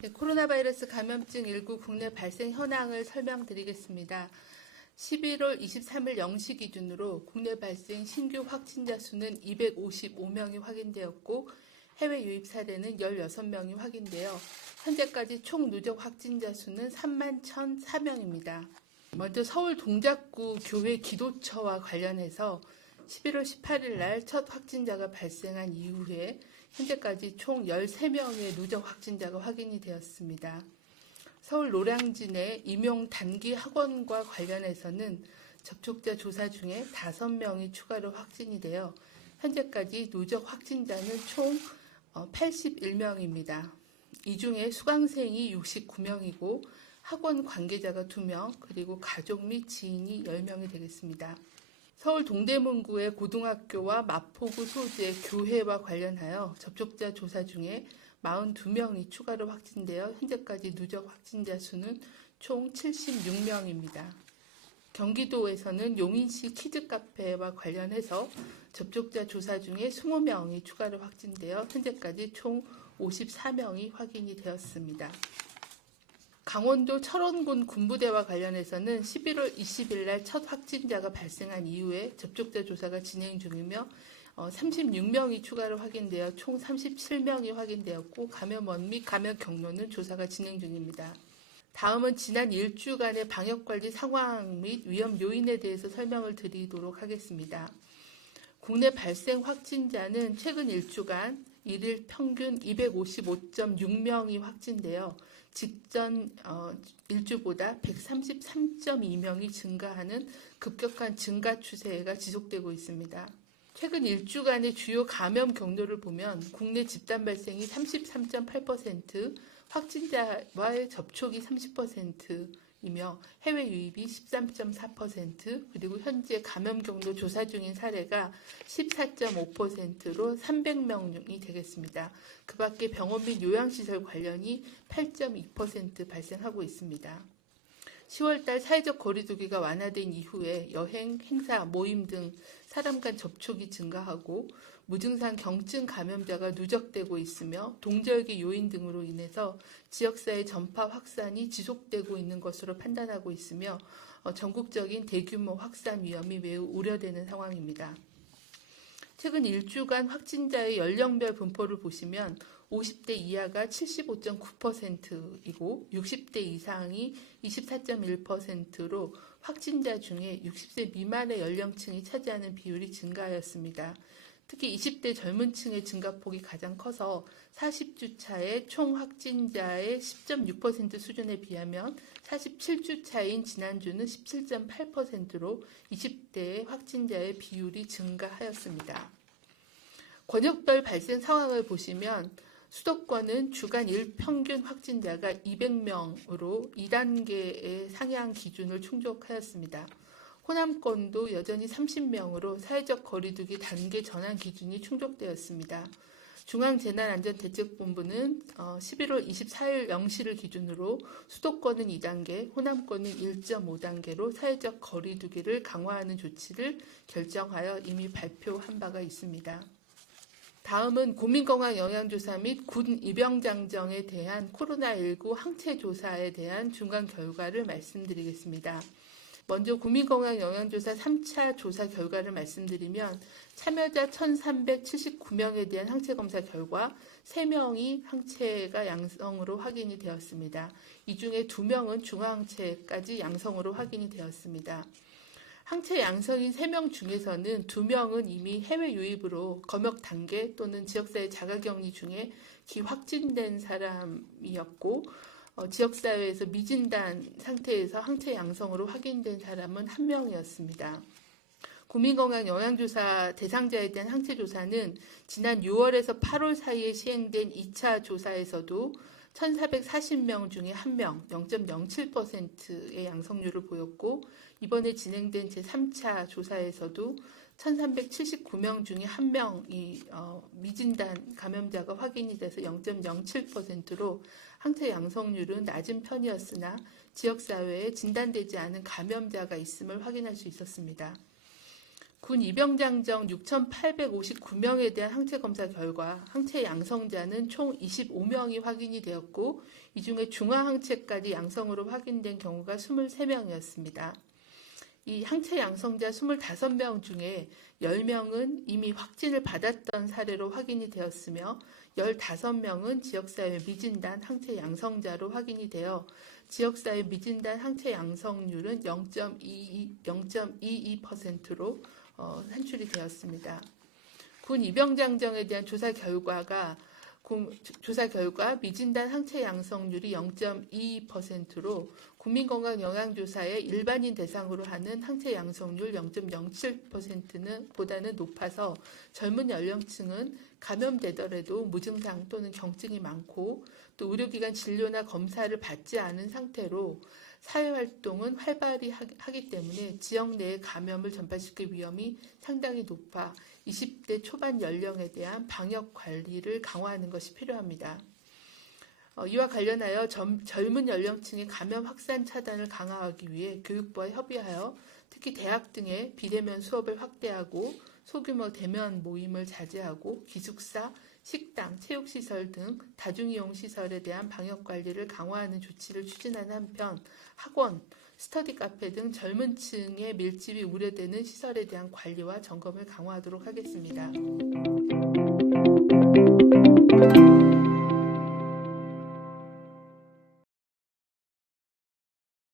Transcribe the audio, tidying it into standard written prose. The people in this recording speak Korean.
네, 코로나 바이러스 감염증 19 국내 발생 현황을 설명드리겠습니다. 11월 23일 0시 기준으로 국내 발생 신규 확진자 수는 255명이 확인되었고 해외 유입 사례는 16명이 확인되어 현재까지 총 누적 확진자 수는 31,004명입니다. 먼저 서울 동작구 교회 기도처와 관련해서 11월 18일 날 첫 확진자가 발생한 이후에 현재까지 총 13명의 누적 확진자가 확인이 되었습니다. 서울 노량진의 임용 단기 학원과 관련해서는 접촉자 조사 중에 5명이 추가로 확진이 되어 현재까지 누적 확진자는 총 81명입니다. 이 중에 수강생이 69명이고 학원 관계자가 2명, 그리고 가족 및 지인이 10명이 되겠습니다. 서울 동대문구의 고등학교와 마포구 소재 교회와 관련하여 접촉자 조사 중에 42명이 추가로 확진되어 현재까지 누적 확진자 수는 총 76명입니다. 경기도에서는 용인시 키즈카페와 관련해서 접촉자 조사 중에 20명이 추가로 확진되어 현재까지 총 54명이 확인이 되었습니다. 강원도 철원군 군부대와 관련해서는 11월 20일 날 첫 확진자가 발생한 이후에 접촉자 조사가 진행 중이며 36명이 추가로 확인되어 총 37명이 확인되었고 감염원 및 감염 경로는 조사가 진행 중입니다. 다음은 지난 일주간의 방역관리 상황 및 위험 요인에 대해서 설명을 드리도록 하겠습니다. 국내 발생 확진자는 최근 일주간 일일 평균 255.6명이 확진되어 직전 일주보다 133.2명이 증가하는 급격한 증가 추세가 지속되고 있습니다. 최근 일주간의 주요 감염 경로를 보면 국내 집단 발생이 33.8%, 확진자와의 접촉이 30%이며 해외 유입이 13.4%, 그리고 현재 감염 경로 조사 중인 사례가 14.5%로 300명이 되겠습니다. 그 밖에 병원 및 요양시설 관련이 8.2% 발생하고 있습니다. 10월달 사회적 거리두기가 완화된 이후에 여행, 행사, 모임 등 사람 간 접촉이 증가하고 무증상 경증 감염자가 누적되고 있으며 동절기 요인 등으로 인해서 지역사회 전파 확산이 지속되고 있는 것으로 판단하고 있으며 전국적인 대규모 확산 위험이 매우 우려되는 상황입니다. 최근 일주간 확진자의 연령별 분포를 보시면 50대 이하가 75.9%이고 60대 이상이 24.1%로 확진자 중에 60세 미만의 연령층이 차지하는 비율이 증가하였습니다. 특히 20대 젊은 층의 증가폭이 가장 커서 40주 차의 총 확진자의 10.6% 수준에 비하면 47주 차인 지난주는 17.8%로 20대의 확진자의 비율이 증가하였습니다. 권역별 발생 상황을 보시면 수도권은 주간 일평균 확진자가 200명으로 2단계의 상향 기준을 충족하였습니다. 호남권도 여전히 30명으로 사회적 거리두기 단계 전환 기준이 충족되었습니다. 중앙재난안전대책본부는 11월 24일 0시를 기준으로 수도권은 2단계, 호남권은 1.5단계로 사회적 거리두기를 강화하는 조치를 결정하여 이미 발표한 바가 있습니다. 다음은 국민건강 영양조사 및 군 입영장정에 대한 코로나19 항체조사에 대한 중간 결과를 말씀드리겠습니다. 먼저 국민건강 영양조사 3차 조사 결과를 말씀드리면 참여자 1,379명에 대한 항체검사 결과 3명이 항체가 양성으로 확인이 되었습니다. 이 중에 2명은 중화항체까지 양성으로 확인이 되었습니다. 항체 양성인 3명 중에서는 2명은 이미 해외 유입으로 검역 단계 또는 지역사회 자가격리 중에 기확진된 사람이었고 지역사회에서 미진단 상태에서 항체 양성으로 확인된 사람은 1명이었습니다. 국민건강 영양조사 대상자에 대한 항체조사는 지난 6월에서 8월 사이에 시행된 2차 조사에서도 1,440명 중에 1명, 0.07%의 양성률을 보였고 이번에 진행된 제3차 조사에서도 1,379명 중에 1명이 미진단 감염자가 확인이 돼서 0.07%로 항체 양성률은 낮은 편이었으나 지역사회에 진단되지 않은 감염자가 있음을 확인할 수 있었습니다. 군 입영장정 6,859명에 대한 항체 검사 결과 항체 양성자는 총 25명이 확인이 되었고 이 중에 중화항체까지 양성으로 확인된 경우가 23명이었습니다. 이 항체 양성자 25명 중에 10명은 이미 확진을 받았던 사례로 확인이 되었으며 15명은 지역사회 미진단 항체 양성자로 확인이 되어 지역사회 미진단 항체 양성률은 0.22%로 산출이 되었습니다. 군 입영장정에 대한 조사 결과 미진단 항체 양성률이 0.22%로 국민건강영양조사의 일반인 대상으로 하는 항체 양성률 0.07%는 보다는 높아서 젊은 연령층은 감염되더라도 무증상 또는 경증이 많고 또 의료기관 진료나 검사를 받지 않은 상태로 사회활동은 활발히 하기 때문에 지역 내의 감염을 전파시킬 위험이 상당히 높아 20대 초반 연령에 대한 방역 관리를 강화하는 것이 필요합니다. 이와 관련하여 젊은 연령층의 감염 확산 차단을 강화하기 위해 교육부와 협의하여 특히 대학 등의 비대면 수업을 확대하고 소규모 대면 모임을 자제하고 기숙사, 식당, 체육시설 등 다중이용시설에 대한 방역관리를 강화하는 조치를 추진하는 한편 학원, 스터디 카페 등 젊은 층의 밀집이 우려되는 시설에 대한 관리와 점검을 강화하도록 하겠습니다.